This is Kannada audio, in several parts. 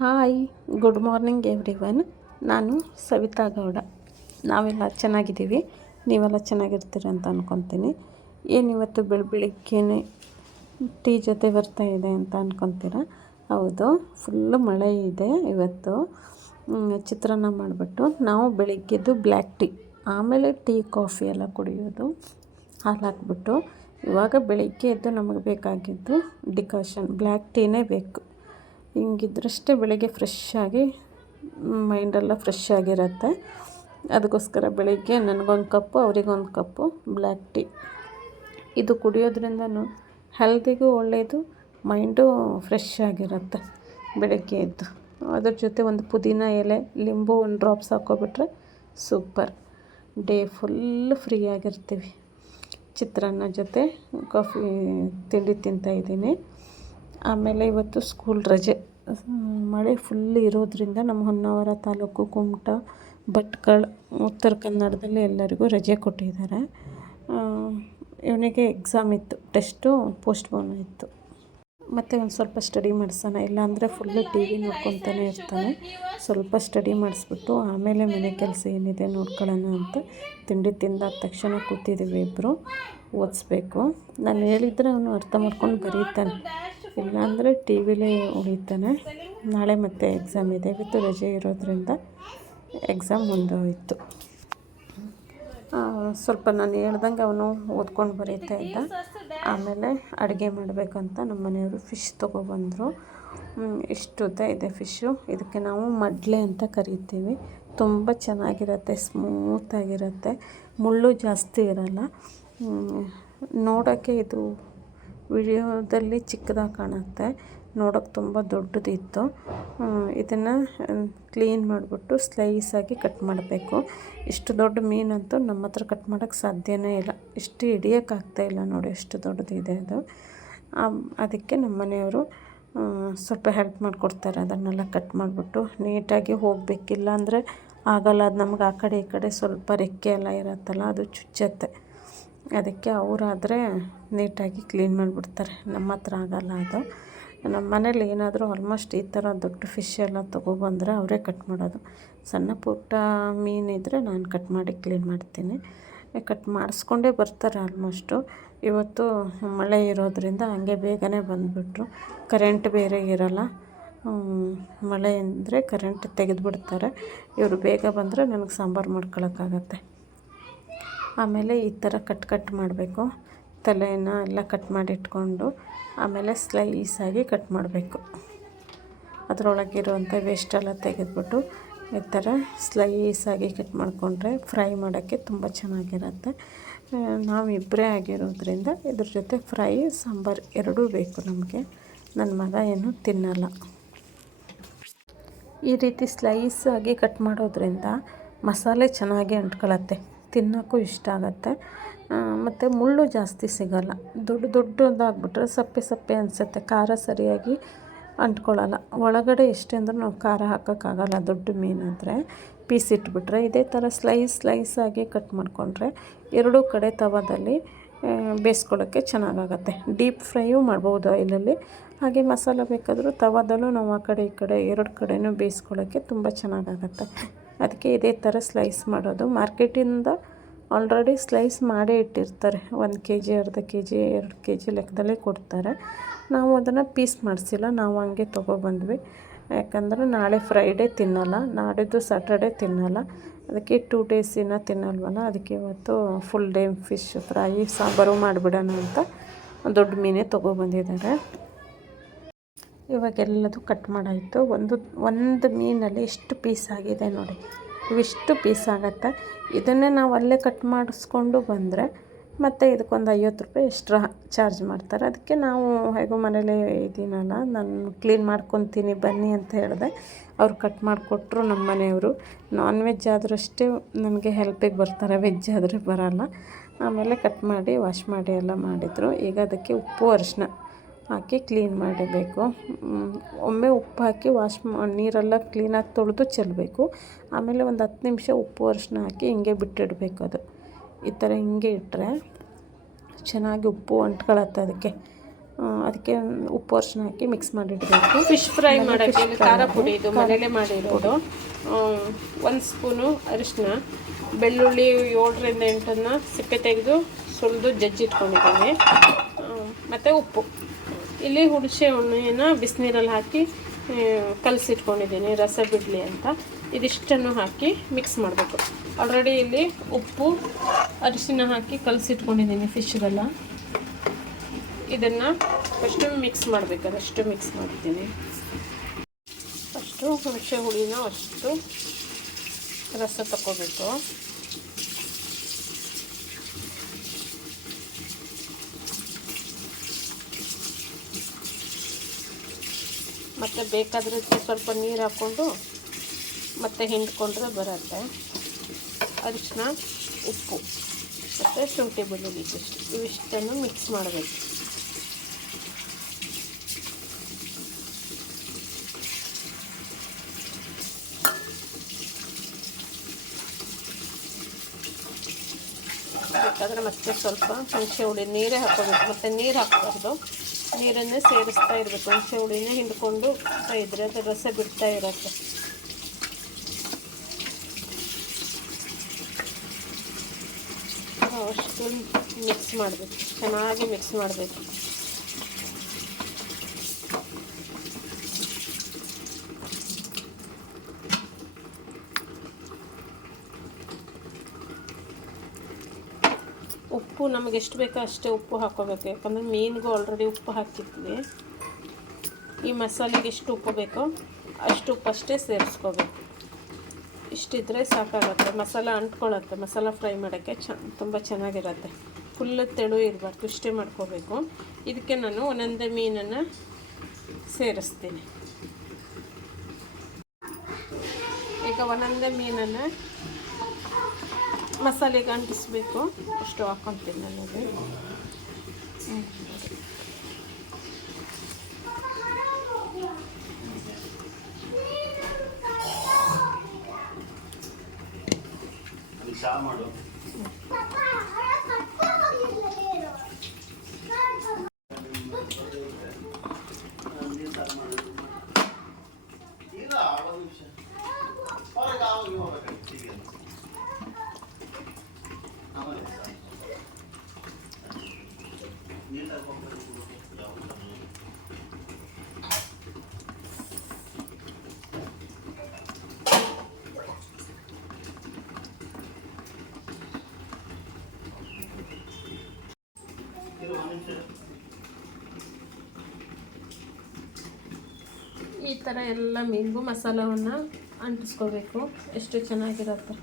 Hi, good morning everyone ನಾನು ಸವಿತಾ ಗೌಡ. ನಾವೆಲ್ಲ ಚೆನ್ನಾಗಿದ್ದೀವಿ. ನೀವೆಲ್ಲ ಚೆನ್ನಾಗಿರ್ತೀರ ಅಂತ ಅಂದ್ಕೊತೀನಿ ಏನಿವತ್ತು ಬೆಳ ಬೆಳಿಗ್ಗೆನೇ ಟೀ ಜೊತೆ ಬರ್ತಾ ಇದೆ ಅಂತ ಅಂದ್ಕೊತೀರ ಹೌದು, ಫುಲ್ಲು ಮಳೆ ಇದೆ ಇವತ್ತು. ಚಿತ್ರಾನ್ನ ಮಾಡಿಬಿಟ್ಟು ನಾವು ಬೆಳಿಗ್ಗೆದ್ದು ಬ್ಲ್ಯಾಕ್ ಟೀ, ಆಮೇಲೆ ಟೀ, ಕಾಫಿ ಎಲ್ಲ ಕುಡಿಯೋದು. ಹಾಲು ಇವಾಗ ಬೆಳಿಗ್ಗೆ ಎದ್ದು ನಮಗೆ ಬೇಕಾಗಿದ್ದು ಡಿಕಾಷನ್, ಬ್ಲ್ಯಾಕ್ ಟೀನೇ ಬೇಕು. ಹಿಂಗಿದ್ರಷ್ಟೇ ಬೆಳಗ್ಗೆ ಫ್ರೆಶ್ ಆಗಿ ಮೈಂಡೆಲ್ಲ ಫ್ರೆಶ್ ಆಗಿರುತ್ತೆ. ಅದಕ್ಕೋಸ್ಕರ ಬೆಳಗ್ಗೆ ನನಗೊಂದು ಕಪ್ಪು, ಅವರಿಗೊಂದು ಕಪ್ಪು ಬ್ಲ್ಯಾಕ್ ಟೀ ಇದು ಕುಡಿಯೋದ್ರಿಂದನೂ ಹೆಲ್ದಿಗೂ ಒಳ್ಳೆಯದು ಮೈಂಡು ಫ್ರೆಶ್ ಆಗಿರುತ್ತೆ ಬೆಳಗ್ಗೆ ಎದ್ದು. ಅದ್ರ ಜೊತೆ ಒಂದು ಪುದೀನ ಎಲೆ, ಲಿಂಬು ಒಂದು ಡ್ರಾಪ್ಸ್ ಹಾಕ್ಕೊಬಿಟ್ರೆ ಸೂಪರ್ ಡೇ ಫುಲ್ ಫ್ರೀ ಆಗಿರ್ತೀವಿ. ಚಿತ್ರಾನ್ನ ಜೊತೆ ಕಾಫಿ ತಿಂಡಿ ತಿಂತಾಯಿದ್ದೀನಿ ಆಮೇಲೆ ಇವತ್ತು ಸ್ಕೂಲ್ ರಜೆ. ಮಳೆ ಫುಲ್ ಇರೋದರಿಂದ ನಮ್ಮ ಹೊನ್ನಾವರ ತಾಲೂಕು ಕುಮಟಾ, ಭಟ್ಕಳ, ಉತ್ತರ ಕನ್ನಡದಲ್ಲಿ ಎಲ್ಲರಿಗೂ ರಜೆ ಕೊಟ್ಟಿದ್ದಾರೆ. ಇವನಿಗೆ ಎಕ್ಸಾಮ್ ಇತ್ತು ಟೆಸ್ಟು ಪೋಸ್ಟ್ಪೋನ್ ಇತ್ತು ಮತ್ತು ಒಂದು ಸ್ವಲ್ಪ ಸ್ಟಡಿ ಮಾಡಿಸೋಣ, ಇಲ್ಲಾಂದರೆ ಫುಲ್ಲು ಟಿ ವಿ ನೋಡ್ಕೊತಾನೆ ಇರ್ತಾನೆ. ಸ್ವಲ್ಪ ಸ್ಟಡಿ ಮಾಡಿಸ್ಬಿಟ್ಟು ಆಮೇಲೆ ಮನೆ ಕೆಲಸ ಏನಿದೆ ನೋಡ್ಕೊಳ್ಳೋಣ ಅಂತ ತಿಂಡಿ ತಿಂದಾದ ತಕ್ಷಣ ಕೂತಿದ್ದೀವಿ ಇಬ್ಬರು ಓದಿಸ್ಬೇಕು. ನಾನು ಹೇಳಿದರೆ ಅವನು ಅರ್ಥ ಮಾಡ್ಕೊಂಡು ಬರೀತಾನೆ. ಇಲ್ಲಾಂದರೆ ಟಿ ವಿಲೇ ಉಳಿತಾನೆ. ನಾಳೆ ಮತ್ತೆ ಎಕ್ಸಾಮ್ ಇದೆ. ಇವತ್ತು ರಜೆ ಇರೋದರಿಂದ ಎಕ್ಸಾಮ್ ಮುಂದೋಯಿತು ಸ್ವಲ್ಪ ನಾನು ಹೇಳ್ದಂಗೆ ಅವನು ಓದ್ಕೊಂಡು ಬರೀತಾ ಇದ್ದ. ಆಮೇಲೆ ಅಡುಗೆ ಮಾಡಬೇಕಂತ ನಮ್ಮ ಮನೆಯವರು ಫಿಶ್ ತೊಗೊಬಂದರು ಇಷ್ಟು ಉದ್ದ ಇದೆ ಫಿಶ್ಶು ಇದಕ್ಕೆ ನಾವು ಮಡ್ಲೆ ಅಂತ ಕರಿತೀವಿ. ತುಂಬ ಚೆನ್ನಾಗಿರುತ್ತೆ ಸ್ಮೂತಾಗಿರುತ್ತೆ ಮುಳ್ಳು ಜಾಸ್ತಿ ಇರಲ್ಲ. ನೋಡೋಕ್ಕೆ ಇದು ವಿಡಿಯೋದಲ್ಲಿ ಚಿಕ್ಕದಾಗಿ ಕಾಣುತ್ತೆ. ನೋಡೋಕೆ ತುಂಬ ದೊಡ್ಡದಿತ್ತು. ಇದನ್ನು ಕ್ಲೀನ್ ಮಾಡಿಬಿಟ್ಟು ಸ್ಲೈಸಾಗಿ ಕಟ್ ಮಾಡಬೇಕು. ಇಷ್ಟು ದೊಡ್ಡ ಮೀನಂತೂ ನಮ್ಮ ಹತ್ರ ಕಟ್ ಮಾಡೋಕ್ಕೆ ಸಾಧ್ಯವೇ ಇಲ್ಲ. ಇಷ್ಟು ಹಿಡಿಯೋಕ್ಕಾಗ್ತಾಯಿಲ್ಲ ನೋಡಿ ಎಷ್ಟು ದೊಡ್ಡದಿದೆ ಅದು. ಅದಕ್ಕೆ ನಮ್ಮ ಮನೆಯವರು ಸ್ವಲ್ಪ ಹೆಲ್ಪ್ ಮಾಡಿಕೊಡ್ತಾರೆ ಅದನ್ನೆಲ್ಲ ಕಟ್ ಮಾಡಿಬಿಟ್ಟು. ನೀಟಾಗಿ ಹೋಗಬೇಕಿಲ್ಲ ಅಂದರೆ ಆಗಲ್ಲ. ಅದು ನಮ್ಗೆ ಆ ಕಡೆ ಈ ಕಡೆ ಸ್ವಲ್ಪ ರೆಕ್ಕೆ ಎಲ್ಲ ಇರುತ್ತಲ್ಲ, ಅದು ಚುಚ್ಚತ್ತೆ. ಅದಕ್ಕೆ ಅವರಾದರೆ ನೀಟಾಗಿ ಕ್ಲೀನ್ ಮಾಡಿಬಿಡ್ತಾರೆ. ನಮ್ಮ ಹತ್ರ ಆಗೋಲ್ಲ ಅದು. ನಮ್ಮ ಮನೇಲಿ ಏನಾದರೂ ಆಲ್ಮೋಸ್ಟ್ ಈ ಥರ ದೊಡ್ಡ ಫಿಶ್ ಎಲ್ಲ ತೊಗೊಬಂದರೆ ಅವರೇ ಕಟ್ ಮಾಡೋದು. ಸಣ್ಣ ಪುಟ್ಟ ಮೀನಿದ್ರೆ ನಾನು ಕಟ್ ಮಾಡಿ ಕ್ಲೀನ್ ಮಾಡ್ತೀನಿ. ಕಟ್ ಮಾಡಿಸ್ಕೊಂಡೇ ಬರ್ತಾರೆ ಆಲ್ಮೋಸ್ಟು ಇವತ್ತು ಮಳೆ ಇರೋದರಿಂದ ಹಂಗೆ ಬೇಗನೆ ಬಂದುಬಿಟ್ರು. ಕರೆಂಟ್ ಬೇರೆ ಇರೋಲ್ಲ. ಮಳೆ ಅಂದರೆ ಕರೆಂಟ್ ತೆಗೆದುಬಿಡ್ತಾರೆ. ಇವರು ಬೇಗ ಬಂದರೆ ನನಗೆ ಸಾಂಬಾರು ಮಾಡ್ಕೊಳಕ್ಕಾಗತ್ತೆ. ಆಮೇಲೆ ಈ ಥರ ಕಟ್ ಕಟ್ ಮಾಡಬೇಕು. ತಲೆನ ಎಲ್ಲ ಕಟ್ ಮಾಡಿಟ್ಕೊಂಡು ಆಮೇಲೆ ಸ್ಲೈಸಾಗಿ ಕಟ್ ಮಾಡಬೇಕು. ಅದರೊಳಗಿರುವಂಥ ವೇಸ್ಟೆಲ್ಲ ತೆಗೆದುಬಿಟ್ಟು ಈ ಥರ ಸ್ಲೈಸಾಗಿ ಕಟ್ ಮಾಡಿಕೊಂಡ್ರೆ ಫ್ರೈ ಮಾಡೋಕ್ಕೆ ತುಂಬ ಚೆನ್ನಾಗಿರುತ್ತೆ. ನಾವು ಇಬ್ಬರೇ ಆಗಿರೋದ್ರಿಂದ ಇದ್ರ ಜೊತೆ ಫ್ರೈ ಸಾಂಬಾರು ಎರಡೂ ಬೇಕು ನಮಗೆ. ನನ್ನ ಮಗ ಏನು ತಿನ್ನಲ್ಲ. ಈ ರೀತಿ ಸ್ಲೈಸಾಗಿ ಕಟ್ ಮಾಡೋದ್ರಿಂದ ಮಸಾಲೆ ಚೆನ್ನಾಗಿ ಅಂಟ್ಕೊಳತ್ತೆ. ತಿನ್ನೋಕ್ಕೂ ಇಷ್ಟ ಆಗುತ್ತೆ. ಮತ್ತು ಮುಳ್ಳು ಜಾಸ್ತಿ ಸಿಗೋಲ್ಲ. ದೊಡ್ಡ ದೊಡ್ಡದಾಗ್ಬಿಟ್ರೆ ಸಪ್ಪೆ ಸಪ್ಪೆ ಅನಿಸುತ್ತೆ. ಖಾರ ಸರಿಯಾಗಿ ಅಂಟ್ಕೊಳ್ಳಲ್ಲ. ಒಳಗಡೆ ಎಷ್ಟೇ ಅಂದರೂ ನಾವು ಖಾರ ಹಾಕೋಕ್ಕಾಗಲ್ಲ ದೊಡ್ಡ ಮೀನಾದರೆ ಪೀಸ್ ಇಟ್ಬಿಟ್ರೆ ಇದೇ ಥರ ಸ್ಲೈಸ್ ಸ್ಲೈಸಾಗಿ ಕಟ್ ಮಾಡಿಕೊಂಡ್ರೆ ಎರಡೂ ಕಡೆ ತವದಲ್ಲಿ ಬೇಯಿಸ್ಕೊಳ್ಳೋಕ್ಕೆ ಚೆನ್ನಾಗಾಗತ್ತೆ. ಡೀಪ್ ಫ್ರೈಯೂ ಮಾಡ್ಬೋದು ಆಯಿಲಲ್ಲಿ. ಹಾಗೆ ಮಸಾಲೆ ಬೇಕಾದರೂ ತವಾದಲ್ಲೂ ನಾವು ಆ ಕಡೆ ಈ ಕಡೆ ಎರಡು ಕಡೆಯೂ ಬೇಯಿಸ್ಕೊಳ್ಳೋಕ್ಕೆ ತುಂಬ ಚೆನ್ನಾಗಾಗತ್ತೆ. ಅದಕ್ಕೆ ಇದೇ ಥರ ಸ್ಲೈಸ್ ಮಾಡೋದು. ಮಾರ್ಕೆಟಿಂದ ಆಲ್ರೆಡಿ ಸ್ಲೈಸ್ ಮಾಡೇ ಇಟ್ಟಿರ್ತಾರೆ. ಒಂದು ಕೆ ಜಿ ಅರ್ಧ ಕೆ ಜಿ ಎರಡು ಕೆ ಜಿ ಲೆಕ್ಕದಲ್ಲೇ ಕೊಡ್ತಾರೆ. ನಾವು ಅದನ್ನು ಪೀಸ್ ಮಾಡಿಸಿಲ್ಲ, ನಾವು ಹಂಗೆ ತೊಗೊಬಂದ್ವಿ. ಯಾಕಂದರೆ ನಾಳೆ ಫ್ರೈಡೇ ತಿನ್ನಲ್ಲ, ನಾಡಿದ್ದು ಸ್ಯಾಟರ್ಡೇ ತಿನ್ನಲ್ಲ. ಅದಕ್ಕೆ ಟೂ ಡೇಸ್ ಇನ್ನೂ ತಿನ್ನಲ್ವಲ್ಲ, ಅದಕ್ಕೆ ಇವತ್ತು full day fish fry sambar ಮಾಡಿಬಿಡೋಣ ಅಂತ ದೊಡ್ಡ ಮೀನೇ ತೊಗೊಬಂದಿದ್ದಾರೆ. ಇವಾಗೆಲ್ಲದು ಕಟ್ ಮಾಡಾಯಿತು. ಒಂದು ಒಂದು ಮೀನಲ್ಲಿ ಎಷ್ಟು ಪೀಸ್ ಆಗಿದೆ ನೋಡಿ. ಇವಿಷ್ಟು ಪೀಸ್ ಆಗುತ್ತೆ. ಇದನ್ನೇ ನಾವು ಅಲ್ಲೇ ಕಟ್ ಮಾಡಿಸ್ಕೊಂಡು ಬಂದರೆ ಮತ್ತು ಇದಕ್ಕೊಂದು ಐವತ್ತು ರೂಪಾಯಿ ಎಕ್ಸ್ಟ್ರಾ ಚಾರ್ಜ್ ಮಾಡ್ತಾರೆ. ಅದಕ್ಕೆ ನಾವು ಹೇಗೋ ಮನೇಲೇ ಇದ್ದೀನಲ್ಲ ನಾನು ಕ್ಲೀನ್ ಮಾಡ್ಕೊತೀನಿ, ಬನ್ನಿ ಅಂತ ಹೇಳಿದೆ. ಅವ್ರು ಕಟ್ ಮಾಡಿಕೊಟ್ರು ನಮ್ಮ ಮನೆಯವರು. ನಾನ್ ವೆಜ್ ಆದರೂ ಅಷ್ಟೇ ನನಗೆ ಹೆಲ್ಪಿಗೆ ಬರ್ತಾರೆ ವೆಜ್ ಆದರೆ ಬರೋಲ್ಲ. ಆಮೇಲೆ ಕಟ್ ಮಾಡಿ ವಾಶ್ ಮಾಡಿ ಎಲ್ಲ ಮಾಡಿದರು. ಈಗ ಅದಕ್ಕೆ ಉಪ್ಪು ಅರಿಶಿನ. ಹಾಕಿ ಕ್ಲೀನ್ ಮಾಡಬೇಕು ಒಮ್ಮೆ ಉಪ್ಪು ಹಾಕಿ ವಾಶ್ ನೀರೆಲ್ಲ ಕ್ಲೀನಾಗಿ ತೊಳೆದು ಚೆಲ್ಲಬೇಕು ಆಮೇಲೆ ಒಂದು ಹತ್ತು ನಿಮಿಷ ಉಪ್ಪು ಅರಿಶಿನ ಹಾಕಿ ಹಿಂಗೆ ಬಿಟ್ಟಿಡಬೇಕು ಅದು. ಈ ಥರ ಹಿಂಗೆ ಇಟ್ಟರೆ ಚೆನ್ನಾಗಿ ಉಪ್ಪು ಅಂಟ್ಕೊಳತ್ತೆ ಅದಕ್ಕೆ. ಅದಕ್ಕೆ ಉಪ್ಪು ಅರಿಶಿನ ಹಾಕಿ ಮಿಕ್ಸ್ ಮಾಡಿಡಬೇಕು. ಫಿಶ್ ಫ್ರೈ ಮಾಡೋಕ್ಕೆ ಖಾರ ಪುಡಿ ಇದು ಮನೇಲೆ ಮಾಡಿರೋದು. ಒಂದು ಸ್ಪೂನು ಅರಿಶಿನ ಬೆಳ್ಳುಳ್ಳಿ ಏಳರಿಂದ ಎಂಟನ್ನು ಸಿಪ್ಪೆ ತೆಗೆದು ಸುಲಿದು ಜಜ್ಜಿಟ್ಕೊಂಡಿದ್ದೀನಿ ಮತ್ತು ಉಪ್ಪು. ಇಲ್ಲಿ ಹುಣಸೆ ಹಣ್ಣನ್ನ ಬಿಸಿನೀರಲ್ಲಿ ಹಾಕಿ ಕಲಸಿಟ್ಕೊಂಡಿದ್ದೀನಿ, ರಸ ಬಿಡಲಿ ಅಂತ. ಇದಿಷ್ಟನ್ನು ಹಾಕಿ ಮಿಕ್ಸ್ ಮಾಡಬೇಕು. ಆಲ್ರೆಡಿ ಇಲ್ಲಿ ಉಪ್ಪು, ಅರಿಶಿನ ಹಾಕಿ ಕಲಸಿಟ್ಕೊಂಡಿದ್ದೀನಿ ಫಿಶ್ಗೆಲ್ಲ ಇದನ್ನು ಫಸ್ಟು ಮಿಕ್ಸ್ ಮಾಡಬೇಕು, ಅದಷ್ಟು ಮಿಕ್ಸ್ ಮಾಡಿದ್ದೀನಿ ಫಸ್ಟು ಹುಣಸೆ ಹುಳಿನ ಅಷ್ಟು ರಸ ತಗೋಬೇಕು ಮತ್ತು ಬೇಕಾದರೆ ಸ್ವಲ್ಪ ನೀರು ಹಾಕ್ಕೊಂಡು ಮತ್ತೆ ಹಿಂಡ್ಕೊಂಡ್ರೆ ಬರುತ್ತೆ. ಅರಿಶಿನ ಉಪ್ಪು ಮತ್ತು ಶುಂಠಿ ಬೆಳ್ಳುಳ್ಳಿ ಪೇಸ್ಟ್. ಇವಿಷ್ಟನ್ನು ಮಿಕ್ಸ್ ಮಾಡಬೇಕು. ಬೇಕಾದರೆ ಮತ್ತೆ ಸ್ವಲ್ಪ ಹುಣಸೆ ಹುಳಿ ನೀರೇ ಹಾಕೋಬೇಕು ಮತ್ತು ನೀರು ಹಾಕ್ಬಾರ್ದು. ನೀರನ್ನೇ ಸೇರಿಸ್ತಾ ಇರಬೇಕು. ಹುಣಸೆ ಹುಳಿನೇ ಹಿಂಡ್ಕೊಂಡು ಇದ್ರೆ ಅದು ರಸ ಬಿಡ್ತಾ ಇರುತ್ತೆ. ಅಷ್ಟು ಮಿಕ್ಸ್ ಮಾಡಬೇಕು. ಚೆನ್ನಾಗಿ ಮಿಕ್ಸ್ ಮಾಡಬೇಕು. ಉಪ್ಪು ನಮಗೆ ಎಷ್ಟು ಬೇಕೋ ಅಷ್ಟೇ ಉಪ್ಪು ಹಾಕೋಬೇಕು. ಯಾಕಂದರೆ ಮೀನಿಗೂ ಆಲ್ರೆಡಿ ಉಪ್ಪು ಹಾಕಿದ್ವಿ. ಈ ಮಸಾಲೆಗೆ ಎಷ್ಟು ಉಪ್ಪು ಬೇಕೋ ಅಷ್ಟು ಉಪ್ಪು ಅಷ್ಟೇ ಸೇರಿಸ್ಕೋಬೇಕು. ಇಷ್ಟಿದ್ರೆ ಸಾಕಾಗುತ್ತೆ. ಮಸಾಲ ಅಂಟ್ಕೊಳ್ಳುತ್ತೆ. ಮಸಾಲ ಫ್ರೈ ಮಾಡೋಕ್ಕೆ ಚ, ತುಂಬ ಚೆನ್ನಾಗಿರುತ್ತೆ. ಫುಲ್ ತೆಳು ಇರಬಾರ್ದು. ಇಷ್ಟೇ ಮಾಡ್ಕೋಬೇಕು. ಇದಕ್ಕೆ ನಾನು ಒಂದೊಂದೇ ಮೀನನ್ನು ಸೇರಿಸ್ತೀನಿ. ಈಗ ಒಂದೊಂದೇ ಮೀನನ್ನು ಮಸಾಲೆಗೆ ಅಂಟಿಸ್ಬೇಕು ಅಷ್ಟು ಹಾಕ್ಕೊತೀನಿ ನನಗೆ ಮಾಡು ಇಲ್ಲ ಒಂದು ನಿಮಿಷ ಹೊರಗೆ ಆವಾಗ ಹೋಗ್ಬೇಕಾಗಿತ್ತು ಟಿವಿ ಅಂತ ಆಮೇಲೆ ಸಾಕು. ನೀಟಾಗಿ ಹೋಗ್ಬೇಕು, ಯಾವಾಗ ಇರು, ಒಂದು ನಿಮಿಷ ಈ ಥರ ಎಲ್ಲ ಮೀನಿಗೂ ಮಸಾಲವನ್ನು ಅಂಟಿಸ್ಕೋಬೇಕು. ಎಷ್ಟು ಚೆನ್ನಾಗಿರುತ್ತೆ.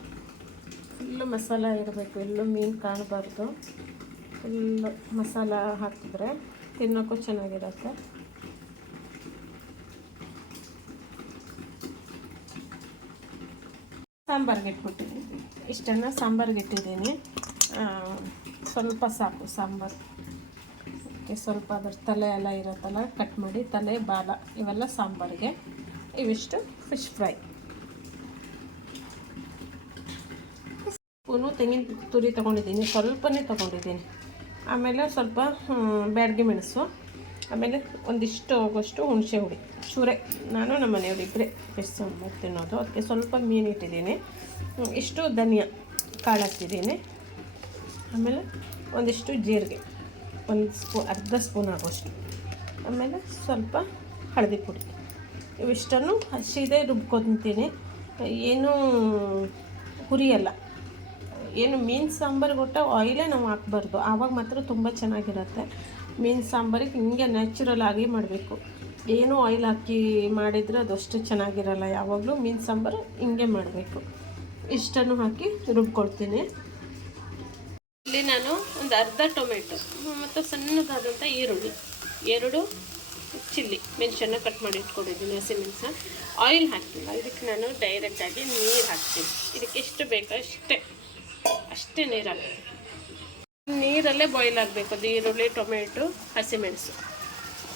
ಫುಲ್ಲು ಮಸಾಲ ಇರಬೇಕು. ಎಲ್ಲೂ ಮೀನು ಕಾಣಬಾರ್ದು. ಫುಲ್ಲು ಮಸಾಲ ಹಾಕಿದ್ರೆ ತಿನ್ನೋಕ್ಕೂ ಚೆನ್ನಾಗಿರುತ್ತೆ. ಸಾಂಬಾರ್ಗೆ ಇಟ್ಬಿಟ್ಟಿದ್ದೀನಿ. ಇಷ್ಟನ್ನು ಸಾಂಬಾರ್ಗೆ ಇಟ್ಟಿದ್ದೀನಿ. ಸ್ವಲ್ಪ ಸಾಕು ಸಾಂಬಾರು. ಅದಕ್ಕೆ ಸ್ವಲ್ಪ ಅದ್ರ ತಲೆ ಎಲ್ಲ ಇರುತ್ತಲ್ಲ ಕಟ್ ಮಾಡಿ ತಲೆ, ಬಾಲ ಇವೆಲ್ಲ ಸಾಂಬಾರಿಗೆ. ಇವಿಷ್ಟು ಫಿಶ್ ಫ್ರೈ ಸ್ಪೂನು ತೆಂಗಿನ ತುರಿ ತೊಗೊಂಡಿದ್ದೀನಿ, ಸ್ವಲ್ಪನೇ ತೊಗೊಂಡಿದ್ದೀನಿ. ಆಮೇಲೆ ಸ್ವಲ್ಪ ಬ್ಯಾಡ್ಗೆ ಮೆಣಸು. ಆಮೇಲೆ ಒಂದಿಷ್ಟು ಆಗೋಷ್ಟು ಹುಣಸೆ ಹುಳಿ, ಚೂರೆ. ನಾನು ನಮ್ಮ ಮನೆಯವ್ರು ಇಬ್ಬರೇ ಫಿಶ್ ಸಾಂಬಾರು ತಿನ್ನೋದು. ಅದಕ್ಕೆ ಸ್ವಲ್ಪ ಮೀನು ಇಟ್ಟಿದ್ದೀನಿ. ಇಷ್ಟು ಧನಿಯಾ ಕಾಳು ಹಾಕ್ತಿದ್ದೀನಿ. ಆಮೇಲೆ ಒಂದಿಷ್ಟು ಜೀರಿಗೆ. ಒಂದು ಸ್ಪೂ, ಅರ್ಧ ಸ್ಪೂನ್ ಆಗೋಷ್ಟು. ಆಮೇಲೆ ಸ್ವಲ್ಪ ಹಳದಿ ಪುಡಿ. ಇವಿಷ್ಟನ್ನು ಹಸಿದೆ ರುಬ್ಕೊತೀನಿ. ಏನೂ ಹುರಿಯಲ್ಲ. ಏನು ಮೀನು ಸಾಂಬಾರು ಕೊಟ್ಟ ಆಯಿಲೇ ನಾವು ಹಾಕ್ಬಾರ್ದು. ಆವಾಗ ಮಾತ್ರ ತುಂಬ ಚೆನ್ನಾಗಿರುತ್ತೆ. ಮೀನು ಸಾಂಬಾರಿಗೆ ಹಿಂಗೆ ನ್ಯಾಚುರಲ್ ಆಗಿ ಮಾಡಬೇಕು. ಏನು ಆಯಿಲ್ ಹಾಕಿ ಮಾಡಿದರೆ ಅದಷ್ಟು ಚೆನ್ನಾಗಿರಲ್ಲ. ಯಾವಾಗಲೂ ಮೀನು ಸಾಂಬಾರು ಹಿಂಗೆ ಮಾಡಬೇಕು. ಇಷ್ಟನ್ನು ಹಾಕಿ ರುಬ್ಕೊಳ್ತೀನಿ. ಇಲ್ಲಿ ನಾನು ಒಂದು ಅರ್ಧ ಟೊಮೆಟೊ, ಮತ್ತು ಸಣ್ಣದಾದಂಥ ಈರುಳ್ಳಿ, ಎರಡು ಚಿಲ್ಲಿ, ಮೆಣಸನ್ನು ಕಟ್ ಮಾಡಿ ಇಟ್ಕೊಂಡಿದ್ದೀನಿ ಹಸಿಮೆಣಸ. ಆಯಿಲ್ ಹಾಕ್ತಿಲ್ಲ ಇದಕ್ಕೆ ನಾನು ಡೈರೆಕ್ಟಾಗಿ ನೀರು ಹಾಕ್ತೀನಿ. ಇದಕ್ಕೆ ಎಷ್ಟು ಬೇಕೋ ಅಷ್ಟೇ ಅಷ್ಟೇ ನೀರು ಹಾಕ್ತೀನಿ ನೀರಲ್ಲೇ ಬಾಯ್ಲ್ ಆಗಬೇಕು ಅದು ಈರುಳ್ಳಿ, ಟೊಮೆಟೊ, ಹಸಿಮೆಣಸು.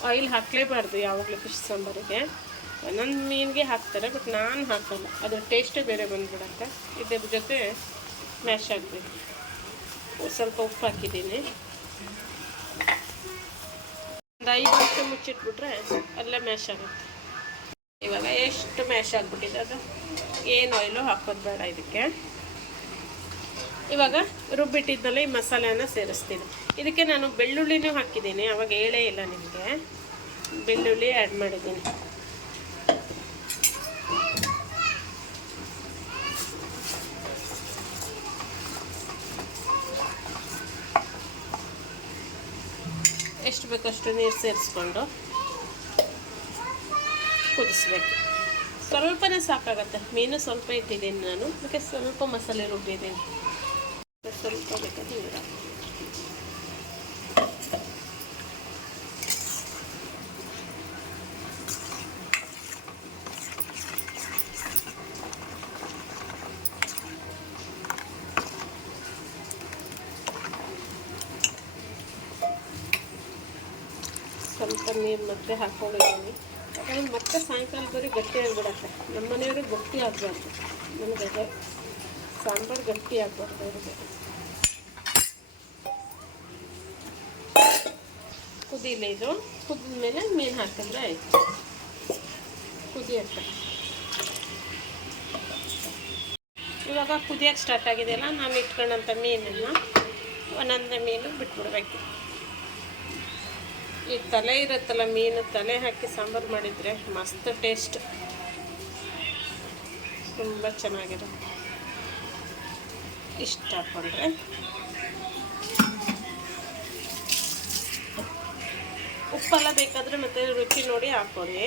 ಆಯಿಲ್ ಹಾಕಲೇಬಾರ್ದು ಯಾವಾಗಲೂ ಫಿಶ್ ಸಾಂಬಾರಿಗೆ. ಒಂದೊಂದು ಮೀನಿಗೆ ಹಾಕ್ತಾರೆ ಬಟ್ ನಾನು ಹಾಕಲ್ಲ. ಅದು ಟೇಸ್ಟೇ ಬೇರೆ ಬಂದುಬಿಡತ್ತೆ. ಇದ್ರ ಜೊತೆ ಮ್ಯಾಶ್ ಆಗಬೇಕು. ಸ್ವಲ್ಪ ಉಪ್ಪು ಹಾಕಿದ್ದೀನಿ. ಒಂದು ಐದು ನಿಮಿಷ ಮುಚ್ಚಿಟ್ಬಿಟ್ರೆ ಅಲ್ಲೇ ಮ್ಯಾಶ್ ಆಗುತ್ತೆ. ಇವಾಗ ಎಷ್ಟು ಮ್ಯಾಶ್ ಆಗಿಬಿಟ್ಟಿದೆ ಅದು? ಏನು ಆಯಿಲು ಹಾಕೋದು ಬೇಡ ಇದಕ್ಕೆ. ಇವಾಗ ರುಬ್ಬಿಟ್ಟಿದ್ಮೇಲೆ ಈ ಮಸಾಲೆಯನ್ನು ಸೇರಿಸ್ತೀನಿ. ಇದಕ್ಕೆ ನಾನು ಬೆಳ್ಳುಳ್ಳಿನೂ ಹಾಕಿದ್ದೀನಿ, ಅವಾಗ ಹೇಳೇ ಇಲ್ಲ ನಿಮಗೆ. ಬೆಳ್ಳುಳ್ಳಿ ಆ್ಯಡ್ ಮಾಡಿದ್ದೀನಿ. ಎಷ್ಟು ಬೇಕಷ್ಟು ನೀರು ಸೇರಿಸ್ಕೊಂಡು ಕುದಿಸ್ಬೇಕು. ಸ್ವಲ್ಪನೇ ಸಾಕಾಗತ್ತೆ. ಮೀನು ಸ್ವಲ್ಪ ಇಟ್ಟಿದ್ದೀನಿ ನಾನು. ಅದಕ್ಕೆ ಸ್ವಲ್ಪ ಮಸಾಲೆ ರುಬ್ಬಿದ್ದೀನಿ. ಸ್ವಲ್ಪ ಬೇಕಾದ್ರೆ ನೀರು ನೀರು ಮತ್ತೆ ಹಾಕ್ಕೊಂಡಿದ್ದೀನಿ ಯಾಕಂದ್ರೆ ಮತ್ತೆ ಸಾಯಂಕಾಲ ಬರೀ ಗಟ್ಟಿ ಆಗಿಬಿಡತ್ತೆ. ನಮ್ಮ ಮನೆಯವ್ರಿಗೆ ಗಟ್ಟಿ ಆಗ್ಬಾರ್ದು. ನಮಗೆ ಸಾಂಬಾರು ಗಟ್ಟಿ ಆಗ್ಬಾರ್ದು ಅವ್ರಿಗೆ. ಕುದೀಲಿ ಇದು? ಕುದಿದ ಮೇಲೆ ಮೀನು ಹಾಕಿದ್ರೆ ಆಯಿತು. ಕುದಿಯತ್ತೆ. ಇವಾಗ ಕುದಿಯೋಕ್ಕೆ ಸ್ಟಾರ್ಟ್ ಆಗಿದೆಯಲ್ಲ ನಾನು ಇಟ್ಕೊಂಡಂಥ ಮೀನನ್ನು. ಒಂದೊಂದೇ ಮೀನು ಬಿಟ್ಬಿಡ್ಬೇಕು. ಈ ತಲೆ ಇರುತ್ತಲ್ಲ, ಮೀನು ತಲೆ ಹಾಕಿ ಸಾಂಬಾರು ಮಾಡಿದರೆ ಮಸ್ತ್ ಟೇಸ್ಟ್. ತುಂಬ ಚೆನ್ನಾಗಿರುತ್ತೆ. ಇಷ್ಟ ಹಾಕೊಂಡ್ರೆ ಉಪ್ಪೆಲ್ಲ ಬೇಕಾದರೆ ಮತ್ತೆ ರುಚಿ ನೋಡಿ ಹಾಕೊಳ್ಳಿ.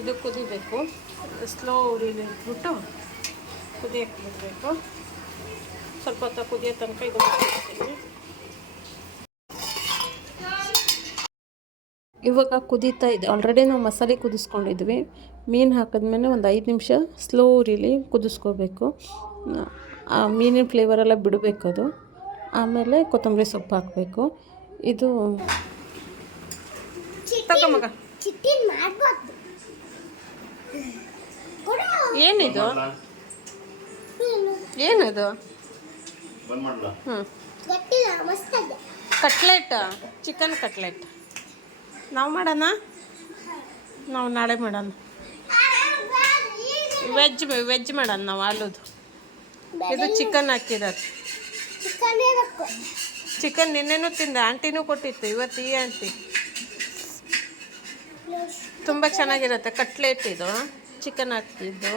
ಇದು ಕುದಿಬೇಕು. ಸ್ಲೋ ಉರಿಲಿ ಇಟ್ಬಿಟ್ಟು ಕುದಿಯಕ್ಕೆ ಬಿಡಬೇಕು. ಸ್ವಲ್ಪ ಹೊತ್ತು ಕುದಿಯೋ ತನಕ ಇದು ಮಾಡ್ತೀನಿ ಇವಾಗ ಕುದೀತಾ ಇದೆ. ಆಲ್ರೆಡಿ ನಾವು ಮಸಾಲೆ ಕುದಿಸ್ಕೊಂಡಿದ್ವಿ. ಮೀನು ಹಾಕಿದ್ಮೇಲೆ ಒಂದು ಐದು ನಿಮಿಷ ಸ್ಲೋ ಉರಿಲಿ ಕುದಿಸ್ಕೋಬೇಕು. ಆ ಮೀನಿನ ಫ್ಲೇವರೆಲ್ಲ ಬಿಡಬೇಕು ಅದು. ಆಮೇಲೆ ಕೊತ್ತಂಬರಿ ಸೊಪ್ಪು ಹಾಕಬೇಕು. ಇದು ತಗೊಂಬ ಏನಿದು? ಏನದು? Cutlet, chicken cutlet. ನಾವು ಮಾಡೋಣ? ನಾವು ನಾಳೆ ಮಾಡೋಣ. ವೆಜ್ ವೆಜ್ ಮಾಡೋಣ ನಾವು ಆಲೂದು. ಇದು ಚಿಕನ್ ನಿನ್ನೇನು ಚಿಕನ್ ನಿನ್ನೆನೂ ತಿಂದೆ, ಆಂಟಿನೂ ಕೊಟ್ಟಿತ್ತು, ಇವತ್ತು ಈ ಆಂಟಿ. ತುಂಬ ಚೆನ್ನಾಗಿರುತ್ತೆ ಕಟ್ಲೆಟ್ ಇದು. ಚಿಕನ್ ಹಾಕ್ತಿದ್ದು.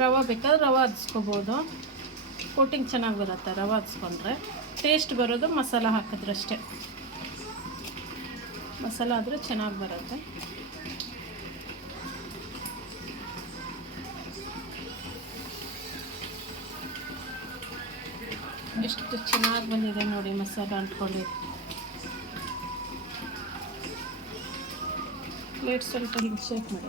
ರವೆ ಬೇಕಾದ್ರೆ ರವೆ ಹಚ್ಕೋಬೋದು. ಕೋಟಿಂಗ್ ಚೆನ್ನಾಗಿ ಬರುತ್ತೆ ರವೆ ಹಚ್ಕೊಂಡ್ರೆ. ಟೇಸ್ಟ್ ಬರೋದು ಮಸಾಲ ಹಾಕಿದ್ರಷ್ಟೇ. ಮಸಾಲ ಆದರೆ ಚೆನ್ನಾಗಿ ಬರುತ್ತೆ. ಎಷ್ಟು ಚೆನ್ನಾಗಿ ಬಂದಿದೆ ನೋಡಿ ಮಸಾಲ ಅಂಟ್ಕೊಳ್ಳಿ ಪ್ಲೇಟ್ ಸ್ವಲ್ಪ ಹಿಂಗೆ ಶೇಕ್ ಮಾಡಿ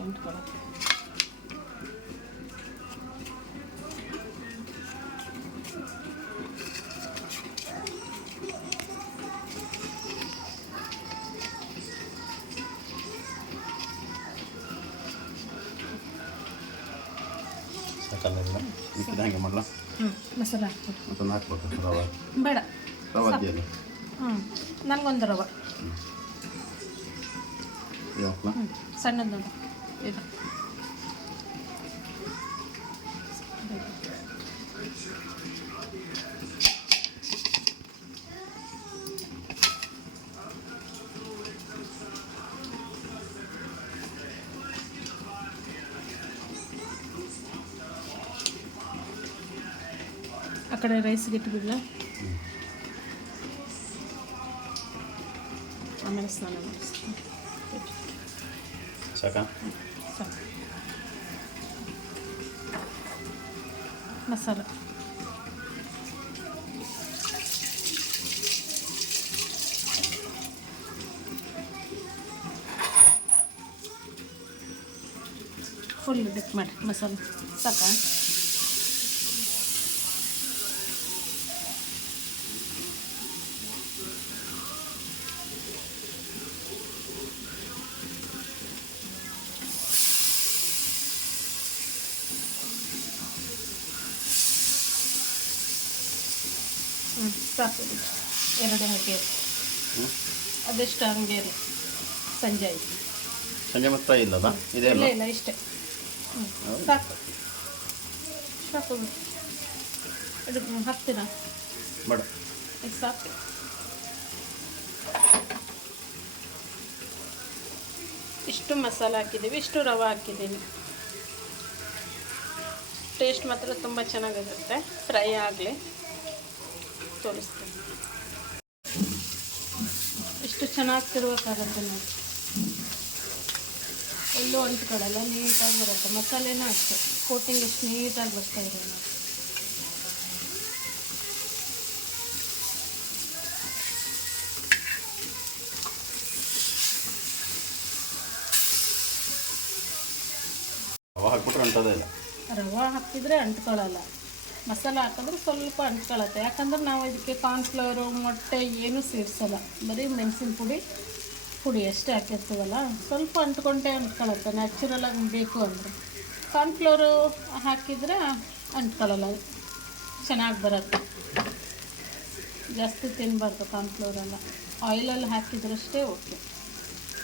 ಮಿಕ್ಕಿದ ಹಂಗೆ ಮಾಡಲ ಹ್ಞೂ ಮಸಾಲ ಹಾಕ್ಬಿಟ್ಟು ಮತ್ತೊಂದು ಹಾಕ್ಬೇಕು ರವೆ. ಬೇಡ ರವೆ ಹಾಂ ನನಗೊಂದು ರವೆ. ಇದು ಹಾಕ್ಲಾ ಹ್ಞೂ ಸಣ್ಣದು ನೋಡಿ ಇದು ಆ ಕಡೆ ರೈಸ್ಗೆ ಇಟ್ಬಿಡ್ಲ ಆಮೇಲೆ ಸ್ನಾನ ಮಾಡಿಸ್ತೀನಿ ಸಾಕಾ ಮಸಾಲ ಫುಲ್ ಡಿಪ್ ಮಾಡಿ ಮಸಾಲೆ ಸಾಕಾ ಹ್ಞೂ ಸಾಕು ಎರಡು ಹಾಗೆ ಅದೆಷ್ಟು ಹಂಗೆ ರೀ ಸಂಜೆ ಆಯ್ತು ಸಂಜೆ ಮತ್ತೆ ಫ್ರೈ ಇಲ್ಲದ ಇದೇ ಇಲ್ಲ ಇಲ್ಲ ಇಷ್ಟೇ. ಹ್ಞೂ ಸಾಕು. ಸಾಕು. ಇದು ಹಾಕ್ತೀರಾ? ಬೇಡ. ಇದು ಸಾಕು. ಇಷ್ಟು ಮಸಾಲ ಹಾಕಿದ್ದೀವಿ ಇಷ್ಟು ರವೆ ಹಾಕಿದ್ದೀನಿ ಟೇಸ್ಟ್ ಮಾತ್ರ ತುಂಬ ಚೆನ್ನಾಗಿರುತ್ತೆ. ಫ್ರೈ ಆಗಲಿ. ತೋರಿಸ್ತೀನಿ. ಇಷ್ಟು ಚೆನ್ನಾಗಿ ತಿರ್ಬೇಕಾಗತ್ತೆ ನೋಡಿ. ಎಲ್ಲೂ ಅಂಟ್ಕೊಳ್ಳಲ್ಲ ನೀಟಾಗಿ ಬರುತ್ತೆ. ಮಸಾಲೆನೂ ಅಷ್ಟೆ. ಕೋಟಿಂಗ್ ಎಷ್ಟು ನೀಟಾಗಿ ಬರ್ತಾ ಇದೆ ನೋಡಿ. ಅವ ಹಾಕ್ಬಿಟ್ರೆ ಅಂಟದೇ ಇಲ್ಲ. ರವೆ ಹಾಕಿದರೆ ಅಂಟ್ಕೊಳ್ಳಲ್ಲ. ಮಸಾಲೆ ಹಾಕಿದ್ರೆ ಸ್ವಲ್ಪ ಅಂಟ್ಕೊಳತ್ತೆ. ಯಾಕಂದ್ರೆ ನಾವು ಇದಕ್ಕೆ ಕಾರ್ನ್ಫ್ಲವರು ಮೊಟ್ಟೆ ಏನೂ ಸೇರಿಸಲ್ಲ. ಬರೀ ಮೆಣಸಿನ ಪುಡಿ ಪುಡಿ ಅಷ್ಟೇ ಹಾಕಿರ್ತೀವಲ್ಲ? ಸ್ವಲ್ಪ ಅಂಟ್ಕೊಂಡೆ ಅಂಟ್ಕೊಳ್ಳುತ್ತೆ ನ್ಯಾಚುರಲಾಗಿ ಬೇಕು ಅಂದರೆ. ಕಾರ್ನ್ಫ್ಲವರು ಹಾಕಿದರೆ ಅಂಟ್ಕೊಳ್ಳಲ್ಲ ಚೆನ್ನಾಗಿ ಬರುತ್ತೆ. ಜಾಸ್ತಿ ತಿನ್ನಬಾರ್ದು ಕಾರ್ನ್ಫ್ಲವರೆಲ್ಲ ಆಯಿಲಲ್ಲಿ ಹಾಕಿದ್ರಷ್ಟೇ ಓಕೆ.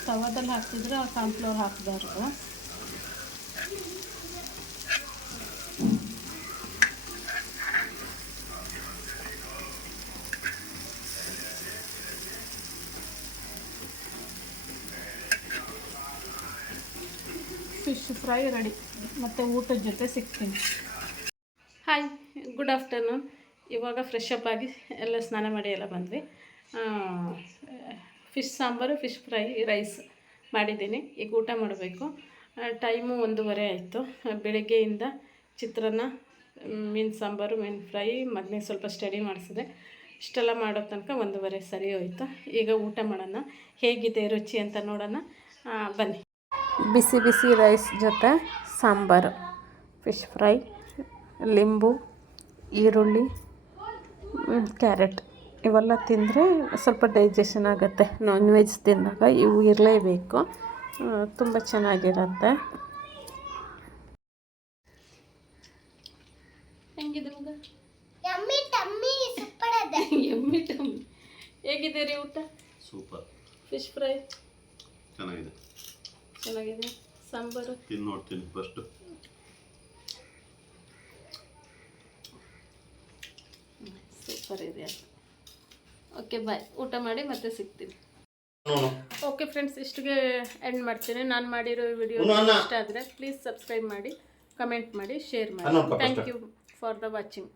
ತವಾದಲ್ಲಿ ಹಾಕಿದ್ರೆ ಕಾರ್ನ್ಫ್ಲವರ್ ಹಾಕಬಾರ್ದು ಫಿಶ್ ಫ್ರೈ ರೆಡಿ. ಮತ್ತು ಊಟದ ಜೊತೆ ಸಿಗ್ತೀನಿ. ಹಾಯ್ ಗುಡ್ ಆಫ್ಟರ್ನೂನ್ ಇವಾಗ ಫ್ರೆಶ್ ಅಪ್ ಆಗಿ ಎಲ್ಲ ಸ್ನಾನ ಮಾಡಿ ಎಲ್ಲ ಬಂದ್ವಿ. Fish sambar fish fry rice ಮಾಡಿದ್ದೀನಿ. ಈಗ ಊಟ ಮಾಡಬೇಕು. ಟೈಮು ಒಂದೂವರೆ ಆಯಿತು. ಬೆಳಗ್ಗೆಯಿಂದ ಚಿತ್ರಾನ್ನ, ಮೀನು ಸಾಂಬಾರು, ಮೀನು ಫ್ರೈ ಮಗನಿಗೆ ಸ್ವಲ್ಪ ಸ್ಟಡಿ ಮಾಡಿಸಿದೆ. ಇಷ್ಟೆಲ್ಲ ಮಾಡೋ ತನಕ ಒಂದೂವರೆ ಸರಿ ಹೋಯಿತು. ಈಗ ಊಟ ಮಾಡೋಣ. ಹೇಗಿದೆ, ರುಚಿ ಅಂತ ನೋಡೋಣ. ಬನ್ನಿ. ಬಿಸಿ ಬಿಸಿ ರೈಸ್ ಜೊತೆ ಸಾಂಬಾರು. ಫಿಶ್ ಫ್ರೈ ಲಿಂಬು ಈರುಳ್ಳಿ ಕ್ಯಾರೆಟ್. ಇವೆಲ್ಲ ತಿಂದರೆ ಸ್ವಲ್ಪ ಡೈಜೆಷನ್ ಆಗುತ್ತೆ. ನಾನ್ ವೆಜ್ ತಿಂದಾಗ ಇವು ಇರಲೇಬೇಕು. ತುಂಬ ಚೆನ್ನಾಗಿರುತ್ತೆ. ಹೆಂಗಿದೆ ರೀ ಊಟ? ಸೂಪರ್ ಫಿಶ್ ಫ್ರೈ ಚೆನ್ನಾಗಿದೆ. ಚೆನ್ನಾಗಿದೆ. ಸಾಂಬಾರು. ತಿಂದು ನೋಡ್ತೀನಿ ಫಸ್ಟು ಸೂಪರ್ ಇದೆ ಓಕೆ ಬಾಯ್ ಊಟ ಮಾಡಿ ಮತ್ತೆ ಸಿಗ್ತೀನಿ. ಓಕೆ ಫ್ರೆಂಡ್ಸ್ ಇಷ್ಟಿಗೆ ಎಂಡ್ ಮಾಡ್ತೀನಿ. ನಾನು ಮಾಡಿರೋ ವಿಡಿಯೋ ಇಷ್ಟ ಆದರೆ ಪ್ಲೀಸ್ ಸಬ್ಸ್ಕ್ರೈಬ್ ಮಾಡಿ ಕಮೆಂಟ್ ಮಾಡಿ ಶೇರ್ ಮಾಡಿ. Thank. You for the watching